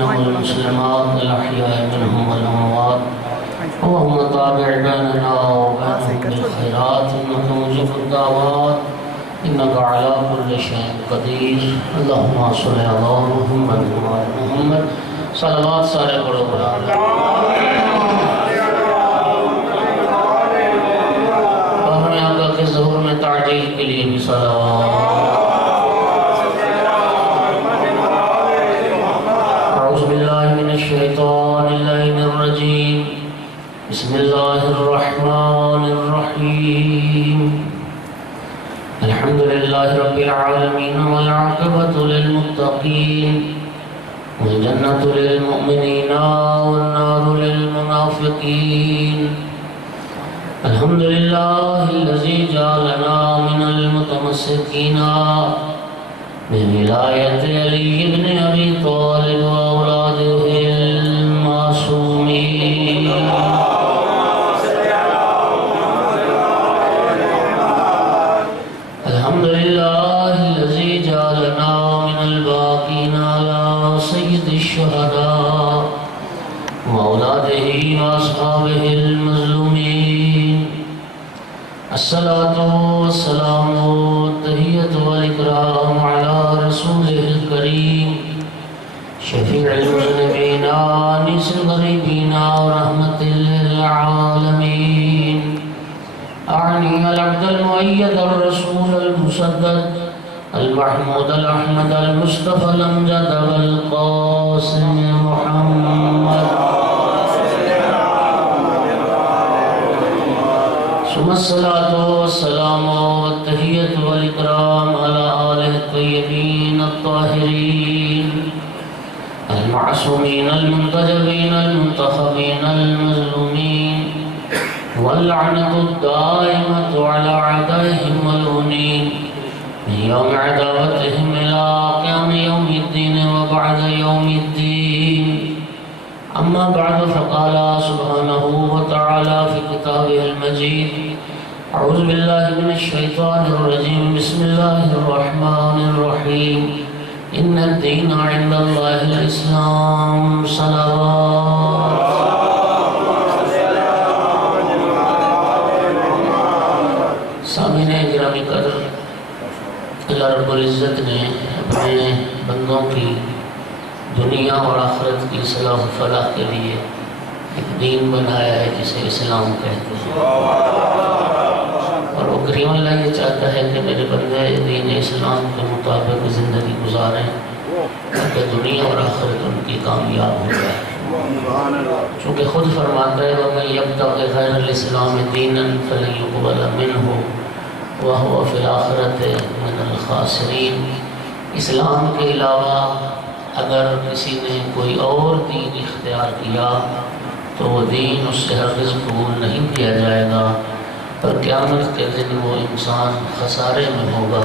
المسلمين والمسلمات الأحياء منهم والأموات اللهم تابع بيننا وبينهم بالخيرات إنك مجيب الدعوات إنك على كل شيء قدير اللهم صل على محمد وعلى محمد صلوات سارے پڑھو برابر باہر آقا کے ظہور میں تعجیل کے لیے بھی صلوات اعوذ باللہ من الشیطان اللعین الرجیم بسم اللہ الرحمن الرحیم الحمد للہ رب العالمین والعاقبۃ للمتقین والجنة للمؤمنين والنار للمنافقين الحمد لله الذي جعلنا من المتمسكين بولاية علي بن أبي طالب وأولاده المعصومين الحمد لله الذي جعلنا من الباقين على سيد الشهداء وأولاده وأصحابه المظلومين الصلاة والسلام والتحية والإكرام على رسوله الكريم شفيع المذنبين آنس الغريبين ورحمة للعالمين أعني العبد المؤيد الرسول المسدد المحمود الأحمد المصطفى الأمجد والقاسم محمد ثم الصلاة والسلام والتحية والإكرام على آله الطيبين الطاهرين المعصومين المنتجبين المنتخبين المظلومين واللعنة الدائمة على أعدائهم ملعونين من يوم عداوتهم إلى قيام يوم الدين وبعد يوم الدين أما بعد فقال سبحانه وتعالى في كتابه المجيد أعوذ بالله من الشيطان الرجيم بسم الله الرحمن الرحيم إن الدين عند الله الإسلام صلوات سامعین گرامی قدر اللہ رب العزت نے اپنے بندوں کی دنیا اور آخرت کی صلاح و فلاح کے لیے ایک دین بنایا ہے جسے اسلام کہتے ہیں اور وہ کریم اللہ یہ چاہتا ہے کہ میرے بندے دین اسلام کے مطابق زندگی گزاریں تاکہ دنیا اور آخرت ان کی کامیاب ہو جائے چونکہ خود فرماتا ہے وَمَن يَبْتَغِ غَيْرَ الْإِسْلَامِ دِينًا فَلَن يُقْبَلَ مِنْهُ وَهُوَ فِي الْآخِرَةِ مِنَ الْخَاسِرِينَ اسلام کے علاوہ اگر کسی نے کوئی اور دین اختیار کیا تو وہ دین اس سے ہرگز قبول نہیں کیا جائے گا اور قیامت کے دن وہ انسان خسارے میں ہوگا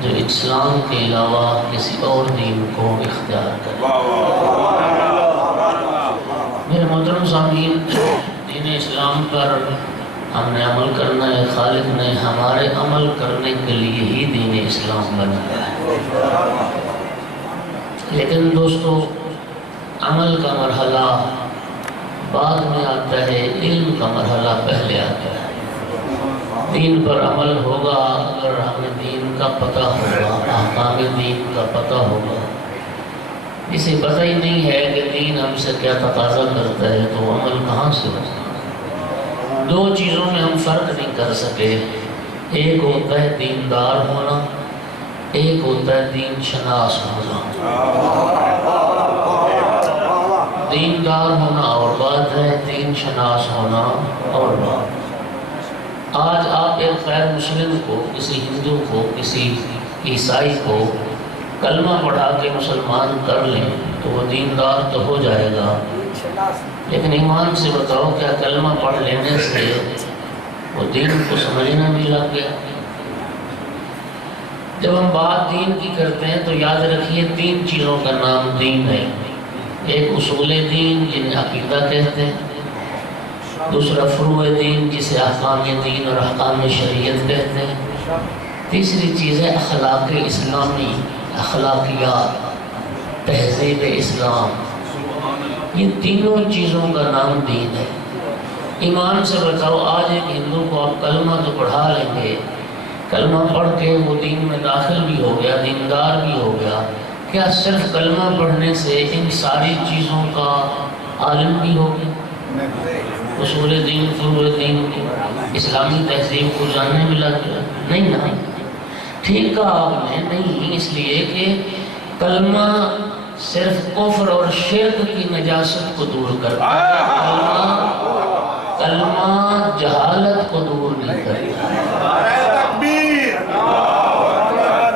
جو اسلام کے علاوہ کسی اور دین کو اختیار کرے میرے محترم سامعین دین اسلام پر ہم نے عمل کرنا ہے خالق نے ہمارے عمل کرنے کے لیے ہی دین اسلام بنایا ہے لیکن دوستو عمل کا مرحلہ بعد میں آتا ہے علم کا مرحلہ پہلے آتا ہے دین پر عمل ہوگا اگر ہمیں دین کا پتہ ہوگا احکام دین کا پتہ ہوگا اسے پتہ ہی نہیں ہے کہ دین ہم سے کیا تقاضا کرتا ہے تو عمل کہاں سے ہوگا دو چیزوں میں ہم فرق نہیں کر سکے ایک ہوتا ہے دیندار ہونا ایک ہوتا ہے دین شناس ہونا دیندار ہونا اور بات ہے دین شناس ہونا اور بات آج آپ ایک غیر مسلم کو کسی ہندو کو کسی عیسائی کو کلمہ پڑھا کے مسلمان کر لیں تو وہ دیندار تو ہو جائے گا لیکن ایمان سے بتاؤ کیا کلمہ پڑھ لینے سے وہ دین کو سمجھنا بھی لگ گیا جب ہم بات دین کی کرتے ہیں تو یاد رکھیے تین چیزوں کا نام دین ہے ایک اصول دین جنہیں عقیدہ کہتے ہیں دوسرا فروع دین جسے احکام دین اور احکام شریعت کہتے ہیں تیسری چیز ہے اخلاق اسلامی اخلاقیات تہذیب اسلام، یہ تینوں چیزوں کا نام دین ہے۔ ایمان سے بتاؤ، آج ایک ہندو کو آپ کلمہ تو پڑھا لیں گے، کلمہ پڑھ کے وہ دین میں داخل بھی ہو گیا، دیندار بھی ہو گیا، کیا صرف کلمہ پڑھنے سے ان ساری چیزوں کا عالم بھی ہو گیا؟ اصول دین، فروع دین، اسلامی تہذیب کو جاننے میں لگ گیا؟ نہیں نا، ٹھیک کہا آپ نے، نہیں، اس لیے کہ کلمہ صرف کفر اور شرک کی نجاست کو دور کرتا ہے، کلمہ جہالت کو دور نہیں کرتا۔ نعرہ تکبیر،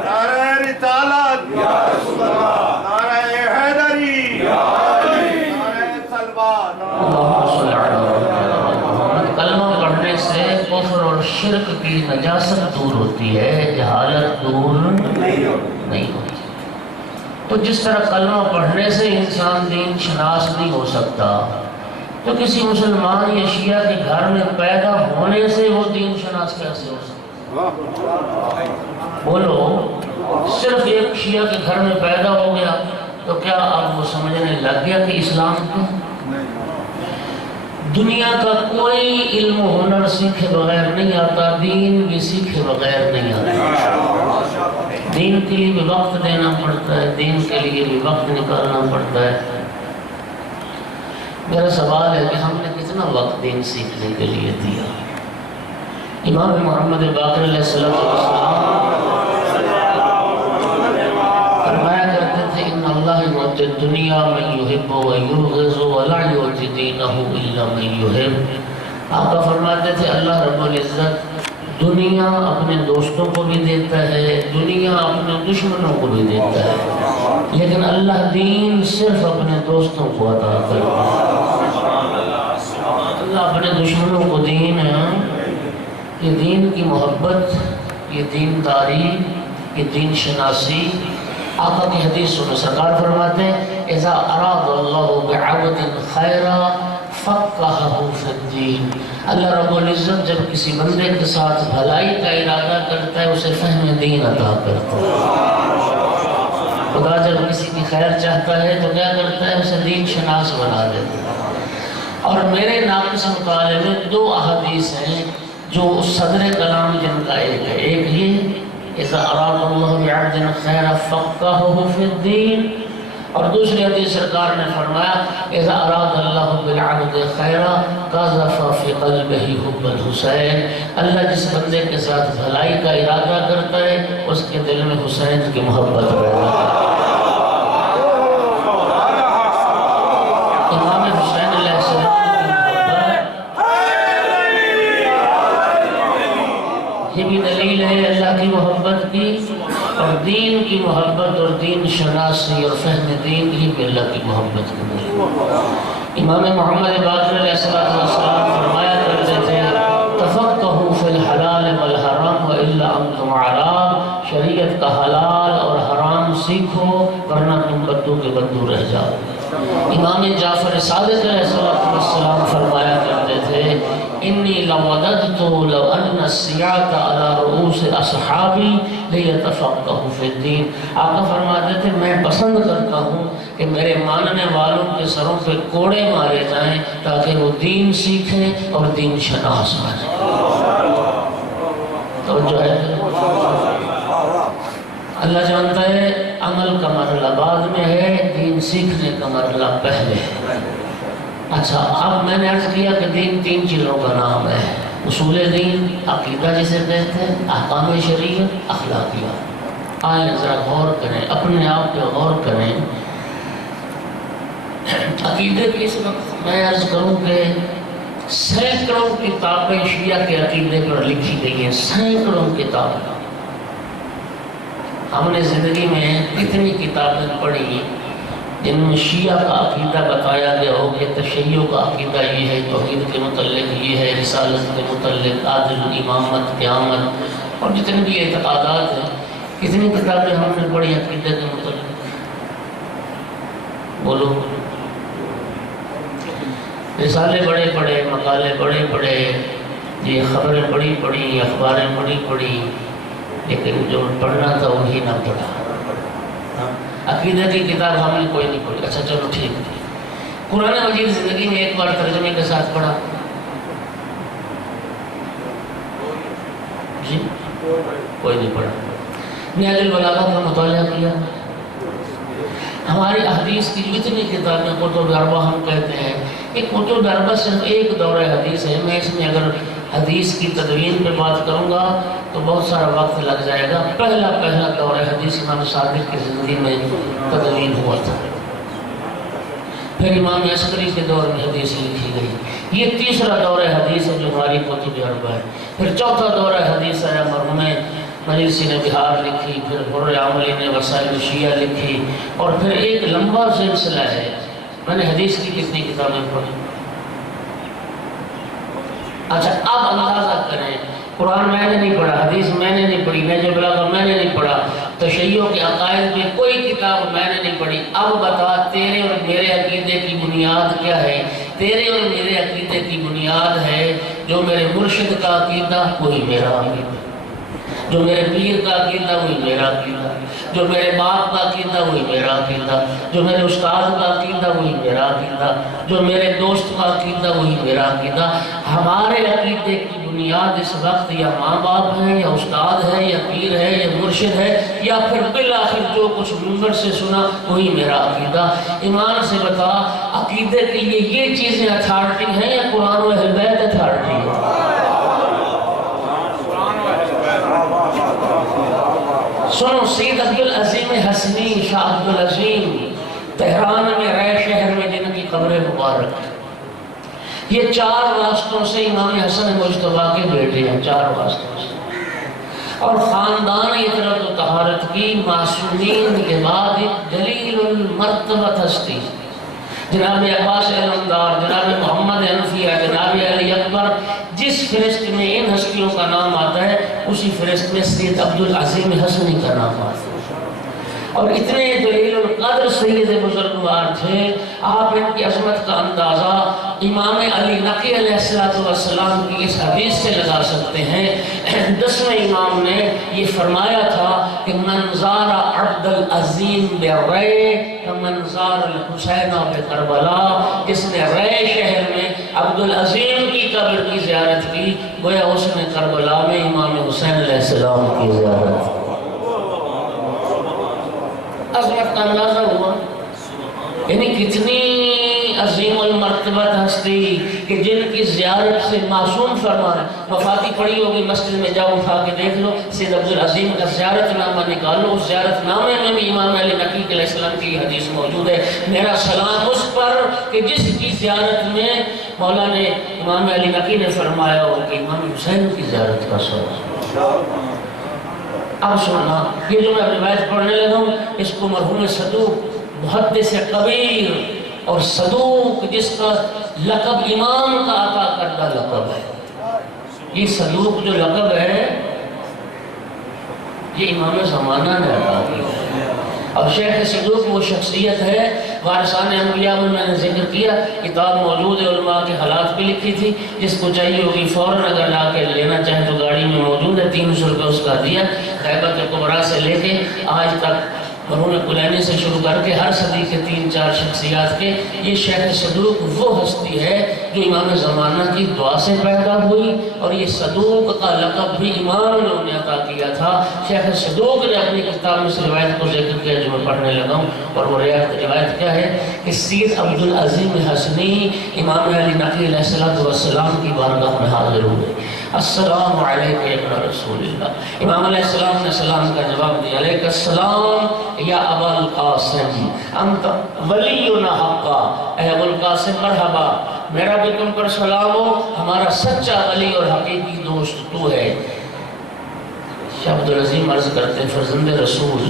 نعرہ رسالت، نعرہ حیدری، نعرہ سلوات۔ کلمہ پڑھنے سے کفر اور شرک کی نجاست دور ہوتی ہے، جہالت دور نہیں ہوتی۔ تو جس طرح کلمہ پڑھنے سے انسان دین شناس نہیں ہو سکتا، تو کسی مسلمان یا شیعہ کے گھر میں پیدا ہونے سے وہ دین شناس کیسے ہو سکتا؟ بولو، صرف ایک شیعہ کے گھر میں پیدا ہو گیا تو کیا آپ وہ سمجھنے لگ گیا کہ اسلام کیا؟ دنیا کا کوئی علم و ہنر سیکھے بغیر نہیں آتا، دین بھی سیکھے بغیر نہیں آتا۔ دین کے لیے بھی وقت دینا پڑتا ہے، دین کے لیے بھی وقت نکالنا پڑتا ہے۔ میرا سوال ہے کہ ہم نے کتنا وقت دین سیکھنے کے لیے دیا؟ امام محمد باقر علیہ السلام فرمایا کرتے تھے ان اللہ یؤتی الدنیا من یحب و یبغض ولا یؤتی دینہ الا من یحب۔ آقا فرماتے تھے اللہ رب العزت دنیا اپنے دوستوں کو بھی دیتا ہے، دنیا اپنے دشمنوں کو بھی دیتا ہے، لیکن اللہ دین صرف اپنے دوستوں کو عطا کرتا ہے۔ اللہ اپنے دشمنوں کو دین ہے، یہ دین کی محبت، یہ دینداری، یہ دین شناسی۔ آقا کی حدیث سنو، سرکار فرماتے ہیں اذا اراد اللہ بعبد خیرا فقہہ فی الدین۔ اللہ رب العزت جب کسی بندے کے ساتھ بھلائی کا ارادہ کرتا ہے اسے فہم دین عطا کرتا ہے۔ خدا جب کسی کی خیر چاہتا ہے تو کیا کرتا ہے؟ اسے دین شناس بنا دیتا ہے۔ اور میرے ناقص مطالعے میں دو احادیث ہیں جو صدر کلام جن کا ایک ہے، ایک یہ اذا اراد اللہ بعبد خیرا فقہہ فی الدین، اور دوسری حدیث سرکار نے فرمایا اذا اراد اللہ بالعبد خیرا قذف فی قلبہ حب الحسین۔ اللہ جس بندے کے ساتھ بھلائی کا ارادہ کرتا ہے اس کے دل میں حسین کی محبت پیدا کرتا ہے۔ امام حسین علیہ السلام کی محبت، یہ بھی دلیل ہے اللہ کی محبت کی، اور دین کی محبت اور دین شناسی اور فہم دین ہی بھی اللہ کی محبت کی دلیل۔ امام محمد باقر علیہ السلام فرمایا کرتے تھے تفقہوا فی الحلال والحرام والا انتم عراب، شریعت کا حلال اور حرام سیکھو ورنہ تم بدو کے بدو رہ جاؤ۔ امام جعفر صادق علیہ السلام فرمایا کرتے تھے انی لوددت لو ان السیاط علی رؤوس اصحابی لیتفقہوا فی الدین۔ آقا فرماتے تھے میں پسند کرتا ہوں کہ میرے ماننے والوں کے سروں پہ کوڑے مارے جائیں تاکہ وہ دین سیکھیں اور دین شناس بنیں۔ توجہ ہے؟ اللہ جانتا ہے عمل کا مرحلہ بعد میں ہے، دین سیکھنے کا مرحلہ پہلے ہے۔ اچھا، اب میں نے عرض کیا کہ دین تین چیزوں کا نام ہے، اصول دین، عقیدہ جسے کہتے ہیں، احکام شریعت، اخلاقیات۔ آئیں ذرا غور کریں، اپنے آپ پہ غور کریں۔ عقیدے کی اس وقت میں عرض کروں کہ سینکڑوں کتابیں شیعہ کے عقیدے پر لکھی گئی ہیں، سینکڑوں کتابیں۔ ہم نے زندگی میں اتنی کتابیں پڑھی جن میں شیعہ کا عقیدہ بتایا گیا ہو کہ تشیع کا عقیدہ یہ ہے، توحید کے متعلق یہ ہے، رسالت کے متعلق، عادل، امامت، قیامت، اور جتنے بھی اعتقادات ہیں، کتنی کتابیں ہم نے پڑھی عقیدے کے متعلق؟ بولو۔ رسالے بڑے پڑھے، مقالے بڑے پڑھے، یہ خبریں بڑی پڑھی، اخباریں بڑی پڑھی، لیکن جو پڑھنا تھا وہی نہ پڑھا۔ عقیدہ کی کتاب ہم نے کوئی نہیں پڑھی. اچھا چلو ٹھیک ہے. قرآن مجید زندگی میں ایک بار ترجمے کے ساتھ پڑھا جی؟ کوئی نہیں پڑھا. نہج البلاغہ کا مطالعہ کیا. ہماری حدیث کی جتنی کتابیں کتب اربعہ ہم کہتے ہیں، یہ کتب اربعہ صرف ایک دورہ حدیث ہے. میں اس میں اگر حدیث کی تدوین پہ بات کروں گا تو بہت سارا وقت لگ جائے گا. پہلا دورہ حدیث امام صادق کی زندگی میں تدوین ہوا تھا. پھر امام عسکری کے دور میں حدیث لکھی گئی. یہ تیسرا دورہ حدیث ہے جو ہماری کتب اربعہ ہے. پھر چوتھا دورہ حدیث ہے مرحوم مجلسی نے بہار لکھی، پھر حر عاملی نے وسائل شیعہ لکھی، اور پھر ایک لمبا سلسلہ ہے. میں نے حدیث کی کتنی کتابیں پڑھی؟ اچھا اب اندازہ کریں، قرآن میں نے نہیں پڑھا، حدیث میں نے نہیں پڑھی، نہج البلاغہ میں نے نہیں پڑھا، تشیع کے عقائد میں کوئی کتاب میں نے نہیں پڑھی. اب بتا تیرے اور میرے عقیدے کی بنیاد کیا ہے؟ تیرے اور میرے عقیدے کی بنیاد ہے جو میرے مرشد کا عقیدہ وہی میرا عقیدہ، جو میرے پیر کا عقیدہ وہی میرا عقیدہ، جو میرے باپ کا عقیدہ وہی میرا عقیدہ، جو میرے استاد کا عقیدہ وہی میرا عقیدہ، جو میرے دوست کا عقیدہ وہی میرا عقیدہ. ہمارے عقیدے کی بنیاد اس وقت یا ماں باپ ہے یا استاد ہے یا پیر ہے یا مرشد ہے یا پھر بالآخر جو کچھ منبر سے سنا وہی میرا عقیدہ. ایمان سے بتا، عقیدے کے لیے یہ چیزیں اتھارٹی ہیں یا قرآن و اہل بیت اتھارٹی ہے؟ سنو، سید عبدالعظیم حسنی، شاہ عبدالعظیم تہران میں رائے شہر میں جن کی قبر مبارک، یہ 4 واسطوں سے امام حسن مجتبیٰ کے بیٹے ہیں. 4 واسطوں سے. اور خاندان عطرت و طہارت کی معصومین کے بعد ایک جلیل المرتبت ہستی جناب عباس علمدار، جناب محمد حنفیہ، جناب علی اکبر. جس فہرست میں ان ہستیوں کا نام آتا ہے اسی فہرست میں سید عبدالعظیم حسنی کا نام آتا ہے. اور اتنے جلیل القدر سید بزرگوار تھے، آپ ان کی عظمت کا اندازہ امام علی نقی علیہ السلام کی اس حدیث سے لگا سکتے ہیں. 10ویں امام نے یہ فرمایا تھا کہ منظار عبد العظیم برے منظار الحسین بکربلا. جس نے رے شہر میں عبد العظیم کی قبر کی زیارت کی گویا اس نے کربلا میں امام حسین علیہ السلام کی زیارت کی. عظمت کا اندازہ ہوا، یعنی کتنی عظیم المرتبت ہستی کہ جن کی زیارت سے معصوم فرمان. وفاتی پڑی ہوگی مسجد میں، جاؤ اٹھا کے دیکھ لو، سید عبدالعظیم کا زیارت نامہ نکالو. اس زیارت نامے میں بھی امام علی نقی علیہ السلام کی حدیث موجود ہے، میرا سلام اس پر کہ جس کی زیارت میں مولا نے امام علی نقی نے فرمایا ہو کہ امام حسین کی زیارت کا سوال. اب سننا، یہ جو میں روایت پڑھنے لگا ہوں اس کو مرحوم صدوق محدث کبیر اور صدوق جس کا لقب امام کا عطا کردہ لقب ہے، یہ صدوق جو لقب ہے یہ امام زمانہ نے عطا کیا. اور شیخ صدوق وہ شخصیت ہے، وارثان انبیاء میں نے ذکر کیا، کتاب موجود ہے، علماء کے حالات بھی لکھی تھی. جس کو چاہیے ہوگی فوراً اگر لا کے لینا چاہیں تو گاڑی میں موجود ہے. 300 روپے اس کا دیا. غیبت کبریٰ سے لے کے آج تک مرحوم کلینی سے شروع کر کے ہر صدی کے 3-4 شخصیات کے یہ شیخ صدوق وہ ہستی ہے جو امام زمانہ کی دعا سے پیدا ہوئی. اور یہ صدوق کا لقب بھی امام نے انہیں عطا کیا تھا. شیخ صدوق نے اپنی کتاب میں اس روایت کو ذکر کیا جو میں پڑھنے لگا ہوں. اور وہ روایت کیا ہے کہ سید عبدالعظیم حسنی امام علی نقی علیہ السلام کی بارگاہ میں حاضر ہوئے. السلام علیکم ابن رسول اللہ. امام علیہ السلام نے سلام کا جواب دیا، علیک السلام یا ابا القاسم انت ولینا حقا. اے ابو القاسم مرحبا، میرا بھی تم پر سلام ہو، ہمارا سچا ولی اور حقیقی دوست تو ہے. شاہ عبدالعظیم عرض کرتے ہیں، فرزند رسول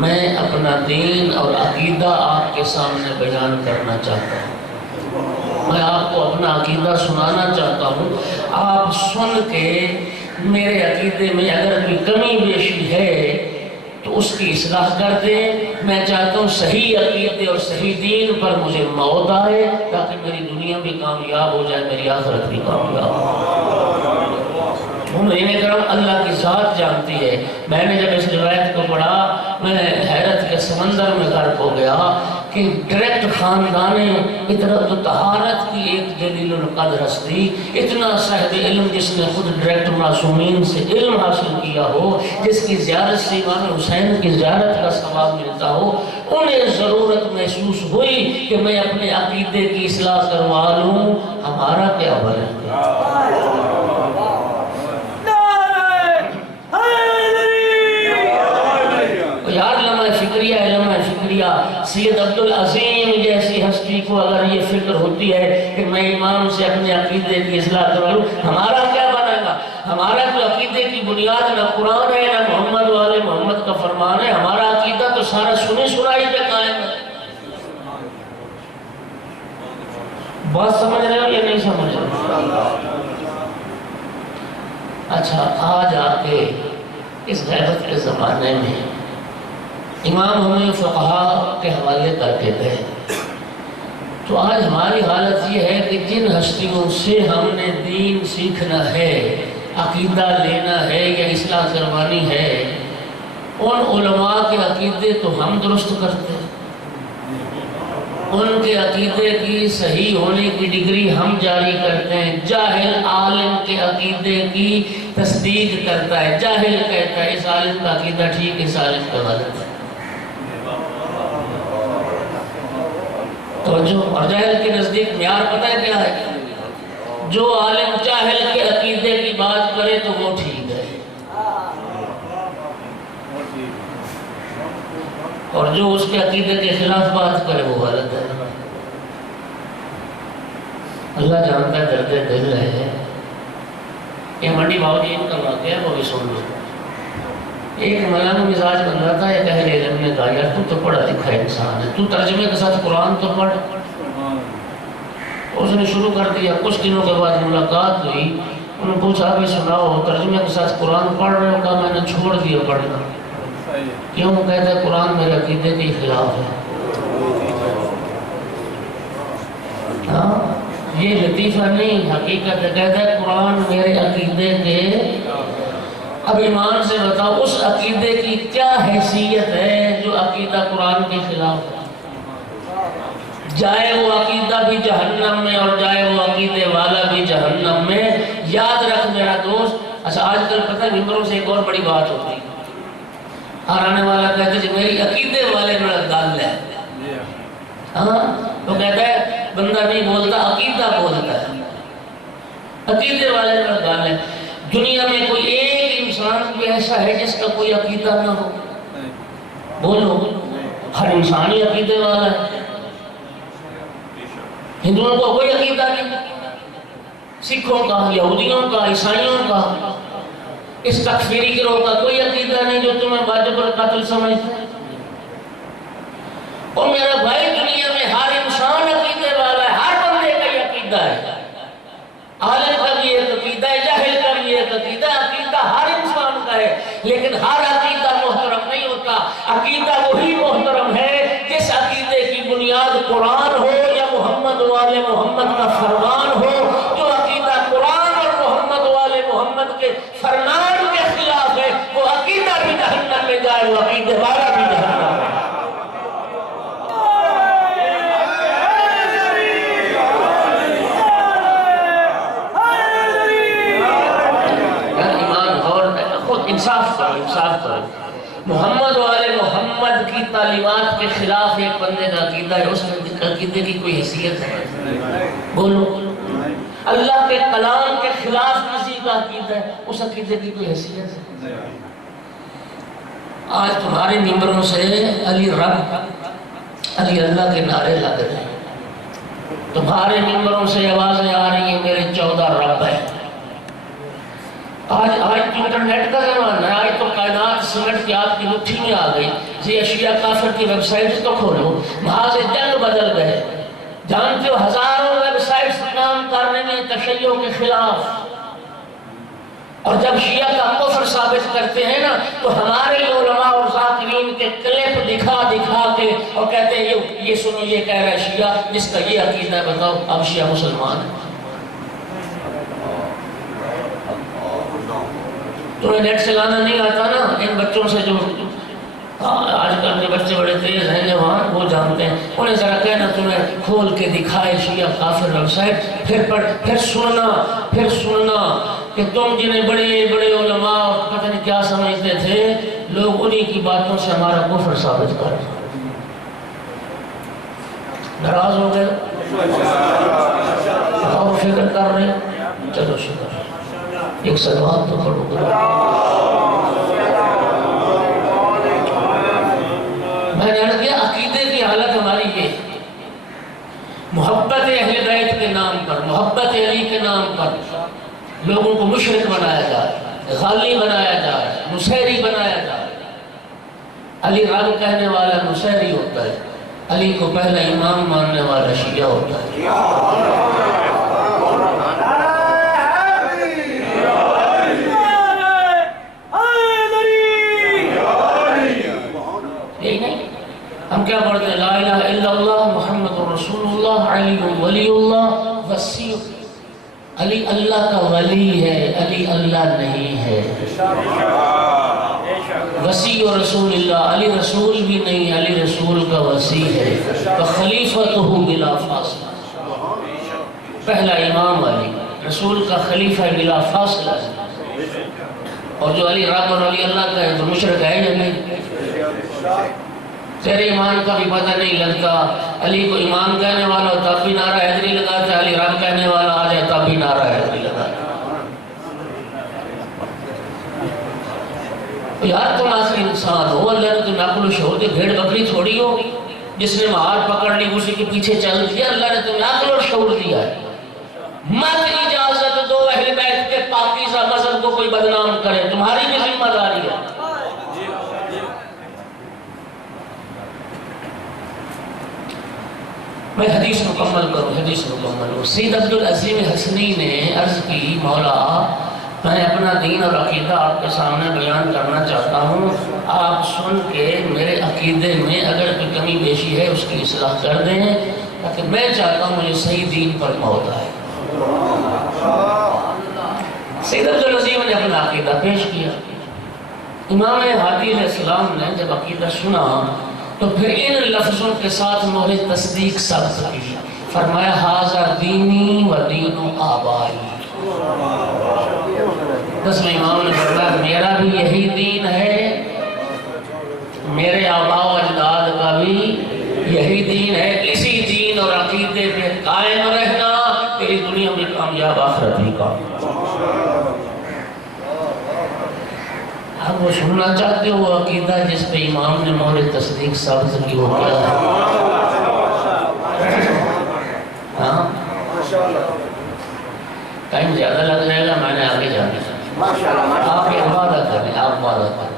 میں اپنا دین اور عقیدہ آپ کے سامنے بیان کرنا چاہتا ہوں. میں آپ کو اپنا عقیدہ سنانا چاہتا ہوں. آپ سن کے میرے عقیدے میں اگر کوئی کمی بیشی ہے تو اس کی اصلاح کر دیں. میں چاہتا ہوں صحیح عقیدے اور صحیح دین پر مجھے موت آئے تاکہ میری دنیا بھی کامیاب ہو جائے، میری آخرت بھی کامیاب ہو. عمرین کرم اللہ کی ذات جانتی ہے. میں نے جب اس روایت کو پڑھا میں حیرت کے سمندر میں غرق ہو گیا کہ ڈائریکٹ خاندان اطہارت و طہارت کی ایک جلیل القدر ہستی، اتنا صاحب علم جس نے خود ڈائریکٹ معصومین سے علم حاصل کیا ہو، جس کی زیارت سے امام حسین کی زیارت کا ثواب ملتا ہو، انہیں ضرورت محسوس ہوئی کہ میں اپنے عقیدے کی اصلاح کروا لوں. ہمارا کیا بھلا یار. لمحہ فکریہ سید عبدالعظیم جیسی ہستی کو اگر یہ فکر ہوتی ہے کہ میں امام سے اپنے عقیدے کی اصلاح کروا لوں، ہمارا کیا بنے گا؟ ہمارا تو عقیدے کی بنیاد نہ قرآن ہے نہ محمد والے محمد کا فرمان ہے. ہمارا عقیدہ تو سارا سنی سنائی پہ قائم ہے. بات سمجھ رہے ہو یا نہیں سمجھ رہے؟ اچھا، آج آ کے اس غیبت کے زمانے میں امام ہمیں فقہا کے حوالے کر کے گئے، تو آج ہماری حالت یہ ہے کہ جن ہستیوں سے ہم نے دین سیکھنا ہے، عقیدہ لینا ہے یا اصلاح کروانی ہے، ان علماء کے عقیدے تو ہم درست کرتے ہیں، ان کے عقیدے کی صحیح ہونے کی ڈگری ہم جاری کرتے ہیں. جاہل عالم کے عقیدے کی تصدیق کرتا ہے. جاہل کہتا ہے اس عالم کا عقیدہ ٹھیک، اس عالم کا غلط ہے. اور جاہل کے نزدیک معیار پتہ ہے کیا ہے؟ جو عالم جاہل کے عقیدے کی بات کرے تو وہ ٹھیک ہے، اور جو اس کے عقیدے کے خلاف بات کرے وہ غلط ہے. اللہ جانتا ہے درد دل ہے. یہ منڈی باؤ جی ان کا واقعہ ہے، وہ بھی سن لو. ایک مولانا مزاج بن رہا تھا، ایک اہل علم نے کہا یار تو پڑھا لکھا انسان ہے، تو ترجمے کے ساتھ قرآن تو پڑھ. اس نے شروع کر دیا. کچھ دنوں کے بعد ملاقات ہوئی، انہوں نے پوچھا بھی سناؤ ترجمے کے ساتھ قرآن پڑھ رہے ہو؟ کہا میں نے چھوڑ دیا پڑھنا. کیوں؟ کہتا ہے قرآن میرے عقیدے کے خلاف ہے. ہاں، یہ لطیفہ نہیں، حقیقت ہے. کہتا ہے قرآن میرے عقیدے کے. اب ایمان سے بتاؤ اس عقیدے کی کیا حیثیت ہے جو عقیدہ قرآن کے خلاف ہے؟ جائے وہ عقیدہ بھی جہنم میں اور جائے وہ عقیدے والا بھی جہنم میں. یاد رکھ میرا دوست. اچھا، آج کل پتہ ہے ممبروں سے ایک اور بڑی بات ہوتی ہے. ہر آنے والا کہتا ہے میری عقیدے والے میرا گل ہے. ہاں، وہ کہتا ہے بندہ نہیں بولتا، عقیدہ بولتا ہے. عقیدے والے میرا گل ہے. دنیا میں کوئی ایک انسان بھی ایسا ہے جس کا کوئی عقیدہ نہ ہو؟ بولو. ہر انسان ہی عقیدے والا ہے. ہندوؤں کو کوئی عقیدہ نہیں، سکھوں کا، یہودیوں کا، عیسائیوں کا، اس تکفیری گروہ کا کوئی عقیدہ نہیں جو تمہیں واجب القتل سمجھتے ہیں. اور میرا بھائی دنیا میں ہر انسان عقیدے والا ہے. ہر بندے کا یہ عقیدہ ہے. عالم کا بھی ایک عقیدہ ہے، جاہل کا بھی ایک عقیدہ ہے. عقیدہ ہر انسان کا ہے، لیکن ہر عقیدہ محترم نہیں ہوتا. عقیدہ وہی محترم ہے جس عقیدے کی بنیاد قرآن ہو یا محمد والے محمد کا فرمان ہو. جو عقیدہ قرآن اور محمد والے محمد کے فرمان کے خلاف ہے وہ عقیدہ بھی جہنم میں جائے، وہ عقیدے والا بھی جہنم میں. انصاف کرو. محمد والے محمد کی تعلیمات کے خلاف ایک بندے کا عقیدہ ہے، اس عقیدے کی کوئی حیثیت ہے؟ بولو. اللہ کے کلام کے خلاف کسی کا عقیدہ ہے، اس عقیدے کی کوئی حیثیت ہے؟ آج تمہارے ممبروں سے علی رب، علی اللہ کے نعرے لگ رہے ہیں. تمہارے ممبروں سے آوازیں آ رہی ہیں میرے 14 رب ہیں. آج انٹرنیٹ کا زمانہ ہے. آج تو کائنات سمٹ کے آپ کی مٹھی میں آ گئی. یہ اشیاء کافر کی ویب سائٹس تو کھولو، وہاں سے جنگ بدل گئے. جانتے ہو ہزاروں ویب سائٹس کام کرنے میں تشیع کے خلاف. اور جب شیعہ کا کفر ثابت کرتے ہیں نا تو ہمارے علماء اور ذاکرین کے کلپ دکھا کے اور کہتے ہیں یہ سنو یہ کہہ رہا ہے شیعہ جس کا یہ عقیدہ ہے، بتاؤ اب شیعہ مسلمان ہے. تمہیں نیٹ چلانا نہیں آتا نا، ان بچوں سے جو آج کل کے بچے بڑے تیز ہیں جوان، وہ جانتے ہیں، انہیں ذرا کہنا تمہیں کھول کے دکھائے شیعہ کافر ویب سائٹ، پھر سننا کہ تم جنہیں بڑے بڑے علماء پتہ نہیں کیا سمجھتے تھے، لوگ انہی کی باتوں سے ہمارا کفر ثابت کر رہے ہیں۔ ناراض ہو گئے اور فکر کر رہے ہیں، چلو شکر، ایک صلوات تو پڑھو گے۔ میں نے عرض کیا عقیدے کی حالت ہماری یہ ہے، محبت اہل بیت کے نام پر، محبت علی کے نام پر لوگوں کو مشرک بنایا جائے، غالی بنایا جائے، نصیری بنایا جائے۔ علی رب کہنے والا نصیری ہوتا ہے، علی کو پہلا امام ماننے والا شیعہ ہوتا ہے۔ یہی نہیں، ہم کیا پڑھتے ہیں؟ لا الہ الا اللہ محمد رسول اللہ علی ولی اللہ وسیع۔ علی اللہ کا ولی ہے، علی اللہ نہیں ہے۔ وسیع رسول اللہ، علی رسول بھی نہیں، علی رسول کا وسیع ہے۔ فخلیفتہ بلا فاصلہ، پہلا امام علی، رسول کا خلیفہ بلا فاصلہ۔ اور جو علی رب اور علی اللہ کا ہے تو مشرک ہے یا نہیں؟ تیرے ایمان کا بھی پتہ نہیں لگتا، علی کو امام کہنے والا ہو تب بھی نعرہ حیدری لگاتا ہے، علی رب کہنے والا آ جائے تب بھی نعرہ حیدری لگاتا ہے۔ یار تم آخر انسان ہو، اللہ نے تمہیں عقل و شعور دی، بھیڑ بکری تھوڑی ہو جس نے مہار پکڑ لی اسی کے پیچھے چل دیا۔ اللہ نے تمہیں عقل اور شعور دیا ہے۔ مت اجازت دو اہل بیت کے پاکیزہ مذہب کو کوئی بدنام کرے، تمہاری بھی ذمہ داری ہے۔ میں حدیث مکمل کروں۔ سید عبدالعظیم حسنی نے عرض کی، مولا میں اپنا دین اور عقیدہ آپ کے سامنے بیان کرنا چاہتا ہوں، آپ سن کے میرے عقیدے میں اگر کوئی کمی بیشی ہے اس کی اصلاح کر دیں، تاکہ میں چاہتا ہوں مجھے صحیح دین پر موت آئے۔ سید عبدالعظیم نے اپنا عقیدہ پیش کیا۔ امام ہادی علیہ السلام نے جب عقیدہ سنا تو پھر ان لفظوں کے ساتھ مہر تصدیق ثبت کی، فرمایا ھذا دینی و دین آبائی۔ 10ویں امام نے فرمایا میرا بھی یہی دین ہے، میرے آباء و اجداد کا بھی یہی دین ہے، اسی دین اور عقیدے پہ قائم رہنا تیری دنیا میں کامیاب، آخرت بھی کامیاب۔ اب وہ سننا چاہتے ہو عقیدہ جس پہ امام نے مہر تصدیق ثابت کی، وہ کیا ہے؟ ہاں ٹائم زیادہ لگ جائے گا، میں نے آگے جانے سے آپ یہ وعدہ کریں، آپ وعدہ کریں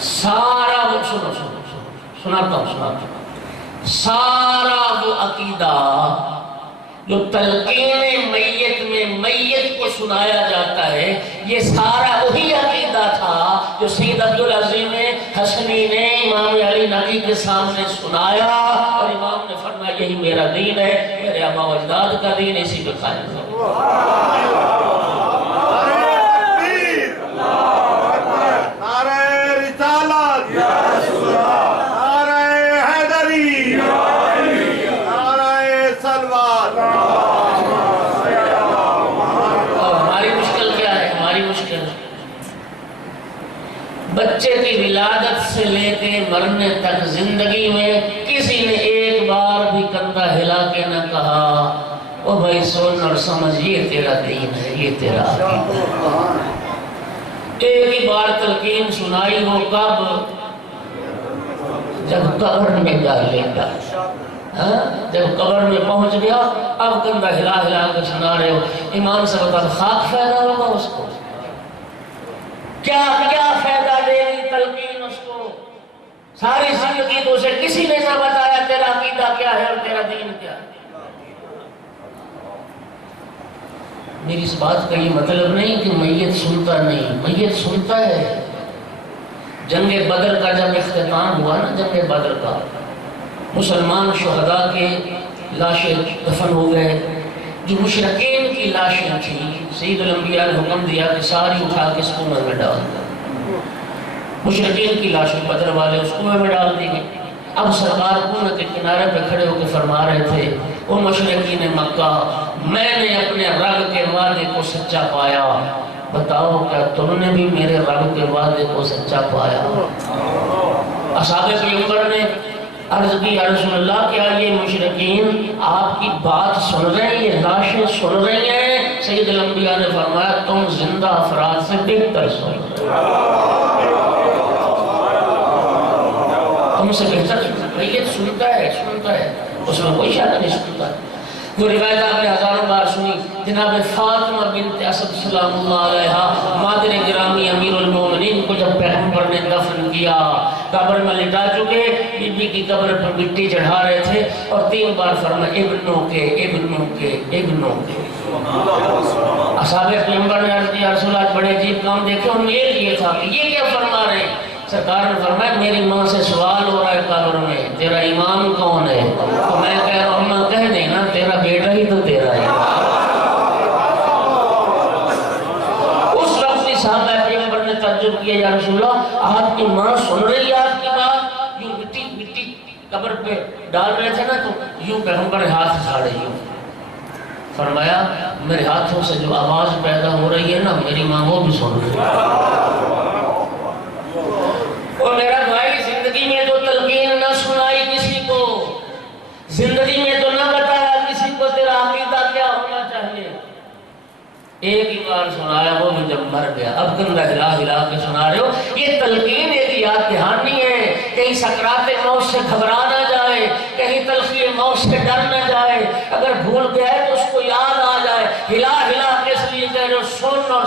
سارا وہ سناتا ہوں سارا وہ عقیدہ جو تلقین میت میں میت کو سنایا جاتا ہے، یہ سارا وہی عقیدہ تھا جو سید عبدالعظیم حسنی نے امام علی نقی کے سامنے سنایا، اور امام نے فرمایا یہی میرا دین ہے، میرے آباء و اجداد کا دین، اسی پہ قائم ہے۔ بچے کی ولادت سے لے کے مرنے تک زندگی میں کسی نے ایک بار بھی کندھا ہلا کے نہ کہا او بھائی سن اور سمجھ، یہ تیرا دین ہے، یہ تیرا عقیدہ ہے۔ ایک ہی بار تلقین سنائی، وہ کب؟ جب قبر میں ڈالے گا، جب قبر میں پہنچ گیا اب کندھا ہلا ہلا کے سنا رہے ہو۔ ایمان سے بتا خاک فائدہ ہوگا اس کو؟ کیا فائدہ دے گی تلقین اس کو؟ ساری زندگی تو اسے کسی نے نہ بتایا تیرا عقیدہ کیا ہے اور تیرا دین کیا ہے۔ میری اس بات کا یہ مطلب نہیں کہ میت سنتا نہیں، میت سنتا ہے۔ جنگ بدر کا جب اختتام ہوا نا، جنگ بدر کا، مسلمان شہداء کے لاشیں دفن ہو گئے، جو مشرکین کی لاشیں تھیں، سید الانبیاء نے حکم دیا کہ ساری اٹھا کے اس کنویں میں ڈال دو۔ مشرکین کی لاشیں بدر والے اس کنویں میں ڈال دی گئی۔ اب سرکار کنویں کے کنارے پہ کھڑے ہو کے فرما رہے تھے، او مشرکین مکہ، میں نے اپنے رب کے وعدے کو سچا پایا، بتاؤ کیا تم نے بھی میرے رب کے وعدے کو سچا پایا؟ اصحاب پیغمبر نے عرض کی، یا رسول اللہ، کیا یہ مشرکین آپ کی بات سن رہے ہیں، یہ لاشیں سن رہی ہیں؟ سید الانبیاء نے فرمایا، تم زندہ افراد سے بہتر سن رہے ہو، تم سے بہتر سن رہے ہو۔ سنتا ہے، اس میں کوئی شک نہیں سنتا۔ جو روایت آپ نے ہزاروں بار سنی، جناب فاطمہ بنت اسد سلام اللہ علیہا، مادر گرامی امیر المومنین کو جب پیغمبر نے دفن کیا، قبر میں لٹا چکے، بی بی کی قبر پر مٹی چڑھا رہے تھے اور 3 بار فرمایا، ابنوں کے ابنوں کے ابنوں کے۔ اصحاب پیغمبر نے عرض کیا، رسول اللہ بڑے عجیب کام دیکھے، انہوں نے یہ تھا کہ یہ کیا فرما رہے ہیں؟ سرکار نے فرمایا، میری ماں سے سوال ہو رہا ہے قبر میں، تیرا امام کون ہے؟ تو میں کہہ رہا ہوں، اماں کہہ دینا تیرا بیٹا ہی تو تیرا ہے۔ اس وقت بھی صحابہ پیغمبر نے تعجب کیا، یا رسول اللہ، آپ کی ماں سن رہی ہے آپ کی بات؟ یوں مٹی قبر پہ ڈال رہے تھے نا، تو یوں پیغمبر ہاتھ اٹھاڑے، یوں فرمایا، میرے ہاتھوں سے جو آواز پیدا ہو رہی ہے نا، میری ماں وہ بھی سن رہی ہے۔ اور میرا بھائی، زندگی میں تو تلقین نہ سنائی کسی کو، زندگی میں تو نہ بتایا کسی کو تیرا عقیدہ کیا ہونا چاہیے، ایک ہی بار سنایا، وہ بھی جب مر گیا۔ اب کندھا ہلا ہلا کے سنا رہے ہو، یہ تلقین ایک یاد دہانی ہے، کہیں سکرات موت سے گھبرا نہ جائے، کہیں تلخی موت سے ڈر نہ جائے، اگر بھول گیا ہے تو اس کو یاد آ جائے۔ ہلا ہلا کے اس لیے کہہ رہے ہو، سن اور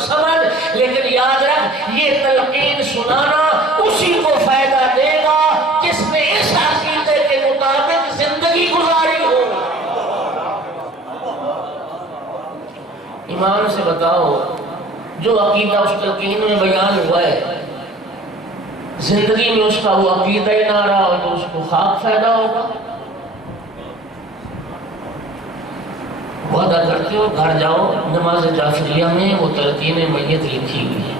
سمجھ، لیکن یاد رکھ، یہ تلقین سنانا اسی کو فائدہ دے گا جس نے اس عقیدے کے مطابق زندگی گزاری ہو۔ ایمان سے بتاؤ، جو عقیدہ اس تلقین میں بیان ہوا ہے، زندگی میں اس کا وہ عقیدہ ہی نہ رہا ہو تو اس کو خاک فائدہ ہوگا۔ وعدہ کرتے ہو، گھر جاؤ، نماز جعفریہ میں وہ تلقین میت لکھی ہوئی ہے،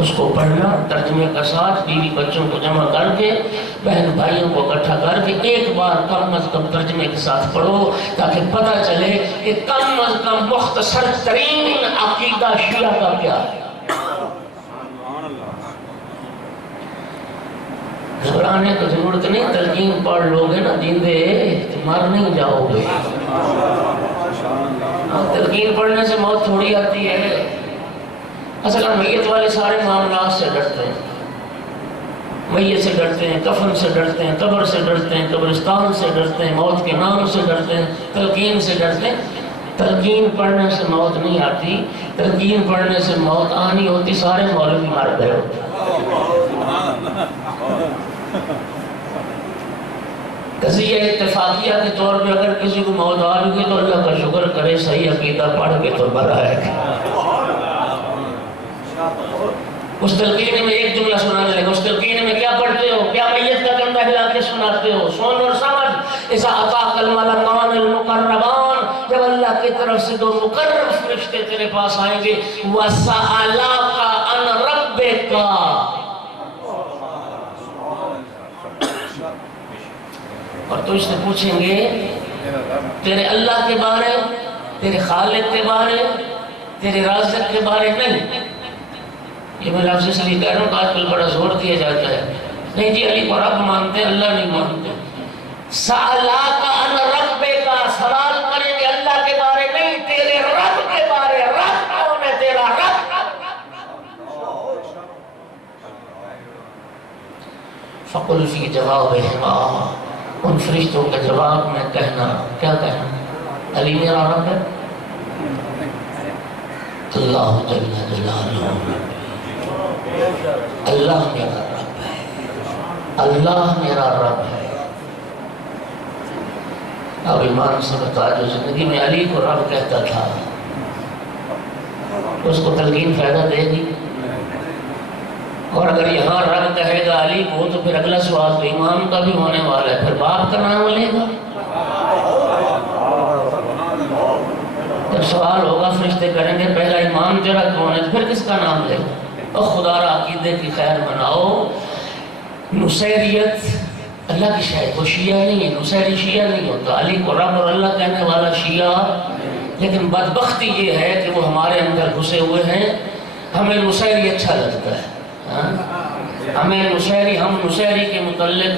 اس کو پڑھنا ترجمے کا ساتھ، بیوی بچوں کو جمع کر کے، بہن بھائیوں کو اکٹھا کر کے ایک بار کم از کم ترجمے کے ساتھ پڑھو، تاکہ پتہ چلے کہ کم از کم مختصر ترین عقیدہ شیعہ کا کیا ہے۔ گھبرانے کو ضرورت نہیں، تلقین پڑھ لوگے نا جیندے تو مر نہیں جاؤ گے۔ تلقین پڑھنے سے موت تھوڑی آتی ہے۔ اصل میت والے سارے معاملات سے ڈرتے ہیں، میت سے ڈرتے ہیں، کفن سے ڈرتے ہیں، قبر سے ڈرتے ہیں، قبرستان سے ڈرتے ہیں، موت کے نام سے ڈرتے ہیں، تلقین سے ڈرتے ہیں۔ تلقین پڑھنے سے موت نہیں آتی، تلقین پڑھنے سے موت آنی ہوتی، سارے مولوی مار گئے ہوتے۔ قضیہ اتفاقیہ کے طور پہ اگر کسی کو موت آ گئی تو اللہ کا شکر کرے، صحیح عقیدہ پڑھ کے تو بھر آئے گا۔ اس تلقین میں ایک جملہ سنانے لگا، اس تلقین میں کیا پڑھتے ہو، کیا میت کا کندھا ہلا کے سناتے ہو؟ سن اور سمجھ، اذا اتاک الملکان المقربان، جب اللہ کی طرف سے 2 مقرب فرشتے تیرے پاس آئیں گے، وَسَأَلَاكَ عَنْ رَبِّكَ، اور تو اس سے پوچھیں گے تیرے اللہ کے بارے، تیرے خالق کے بارے، تیرے رازق کے بارے نہیں۔ یہ میں لفظ اس لیے کہہ رہا ہوں کہ آج کل بڑا زور دیا جاتا ہے، نہیں جی علی کو رب مانتے ہیں، اللہ نہیں مانتے۔ سَأَلَاكَ عَنْ رَبِّكَ، سوال کریں گے اللہ کے بارے نہیں، تیرے رب کے بارے۔ رب کون ہے تیرا رب؟ فَقُلْ فِي جَوَابِهِمَا، ان فرشتوں کے جواب میں کہنا، کیا کہنا؟ علی میرا رب ہے، اللہ جل جلالہ، اللہ میرا رب ہے، اللہ میرا رب ہے۔ اب ایمان سے بتا، جو زندگی میں علی کو رب کہتا تھا اس کو تلقین فائدہ دے گی؟ اور اگر یہاں رب کہے گا علی کو تو پھر اگلا سوال تو امام کا بھی ہونے والا ہے، پھر باپ کا نام لے گا؟ نام تیرا کون ہے پھر کس کا نام لے؟ اور خدا را عقیدے کی خیر مناؤ. نصیریت اللہ کی شاید وہ شیعہ نہیں ہے، نصیری شیعہ نہیں ہوتا. علی کو رب اور اللہ کہنے والا شیعہ. لیکن بدبختی یہ ہے کہ وہ ہمارے اندر گھسے ہوئے ہیں. ہمیں نصیری اچھا لگتا ہے، ہمیں نصیری، ہم نصیری کے متعلق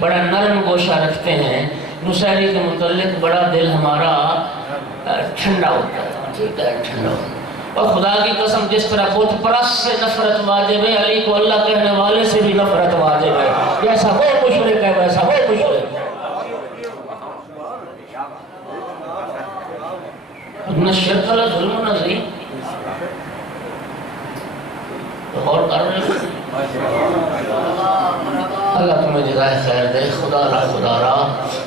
بڑا نرم گوشہ رکھتے ہیں. نصیری کے متعلق بڑا دل ہمارا ٹھنڈا ہوتا ہے. ٹھیک ہے، ٹھنڈا ہوتا ہے. اور خدا کی قسم جس طرح بت پرست سے نفرت واجب ہے، علی کو اللہ کہنے والے سے بھی نفرت واجب ہے. جیسا وہ مشرک ہے ویسا وہ مشرک ہے. ان الشرک لظلم عظیم. غور کر رہے ہیں. اللہ تمہیں جزائے خیر دے. خدا را